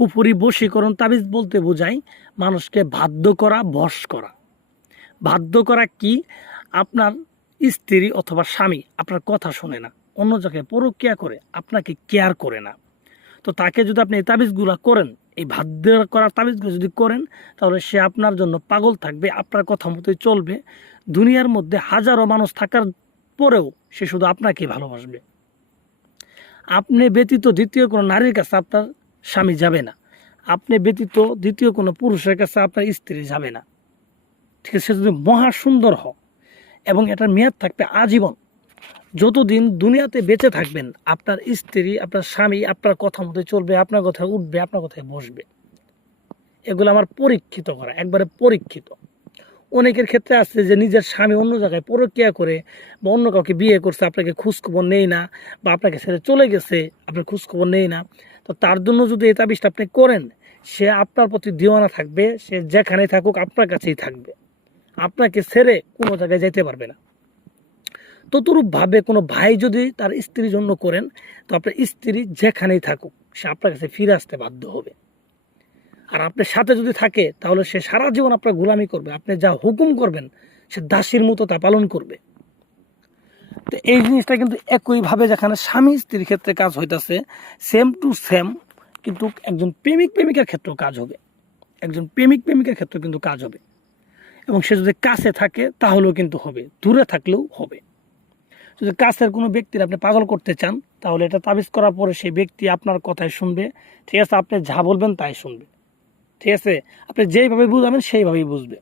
কুফরি বশীকরণ তাবিজ বলতে বোঝায় মানুষকে বাধ্য করা, বশ করা। বাধ্য করা কি? আপনার স্ত্রী অথবা স্বামী আপনার কথা শোনে না, অন্য জায়গায় পরক্রিয়া করে, আপনাকে কেয়ার করে না। তো তাকে যদি আপনি এই তাবিজগুলো করেন, এই বাধ্য করার তাবিজগুলো যদি করেন, তাহলে সে আপনার জন্য পাগল থাকবে, আপনার কথা মতোই চলবে। দুনিয়ার মধ্যে হাজারো মানুষ থাকার পরেও সে শুধু আপনাকেই ভালোবাসবে। আপনি ব্যতীত দ্বিতীয় কোনো নারীর কাছে আপনার স্বামী যাবে না, আপনি ব্যতীত দ্বিতীয় কোনো পুরুষের কাছে আপনার স্ত্রী যাবে না। ঠিক আছে? সে যদি মহা সুন্দর হয় এবং এটার মেয়াদ থাকবে আজীবন। যতদিন দুনিয়াতে বেঁচে থাকবেন আপনার স্ত্রী, আপনার স্বামী আপনার কথা মতো চলবে, আপনার কথায় উঠবে, আপনার কথায় বসবে। এগুলো আমার পরীক্ষিত করা, একবারে পরীক্ষিত। অনেকের ক্ষেত্রে আছে যে নিজের স্বামী অন্য জায়গায় পরক্রিয়া করে বা অন্য কাউকে বিয়ে করছে, আপনাকে খোঁজখবর নেই না, বা আপনাকে ছেড়ে চলে গেছে, আপনার খোঁজখবর নেই না। তো তার জন্য যদি এই তাবিজটা আপনি করেন, সে আপনার প্রতি দিওয়ানা থাকবে, সে যেখানেই থাকুক আপনার কাছেই থাকবে, আপনাকে ছেড়ে কোনো জায়গায় যেতে পারবে না। ততরূপভাবে কোনো ভাই যদি তার স্ত্রীর জন্য করেন, তো আপনার স্ত্রী যেখানেই থাকুক সে আপনার কাছে ফিরে আসতে বাধ্য হবে। আর আপনার সাথে যদি থাকে তাহলে সে সারা জীবন আপনার গোলামি করবে, আপনি যা হুকুম করবেন সে দাসীর মতো তা পালন করবে। তো এই জিনিসটা কিন্তু একইভাবে যেখানে স্বামী স্ত্রীর ক্ষেত্রে কাজ হইতেছে, সেম টু সেম কিন্তু একজন প্রেমিক প্রেমিকার ক্ষেত্রেও কাজ হবে, একজন প্রেমিক প্রেমিকার ক্ষেত্রেও কিন্তু কাজ হবে। এবং সে যদি কাছে থাকে তাহলেও কিন্তু হবে, দূরে থাকলেও হবে। যদি কাছের কোনো ব্যক্তির আপনি পাগল করতে চান, তাহলে এটা তাবিজ করার পরে সেই ব্যক্তি আপনার কথাই শুনবে। ঠিক আছে? আপনি যা বলবেন তাই শুনবে। ঠিক আছে? আপনি যেইভাবে বুঝাবেন সেইভাবেই বুঝবে।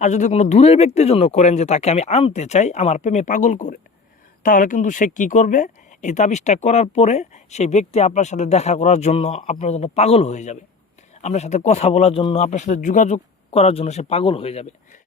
আর যদি কোনো দূরের ব্যক্তির জন্য করেন যে তাকে আমি আনতে চাই আমার প্রেমে পাগল করে, তাহলে কিন্তু সে কি করবে? এই তাবিজটা করার পরে সেই ব্যক্তি আপনার সাথে দেখা করার জন্য, আপনার জন্য পাগল হয়ে যাবে, আপনার সাথে কথা বলার জন্য, আপনার সাথে যোগাযোগ করার জন্য সে পাগল হয়ে যাবে।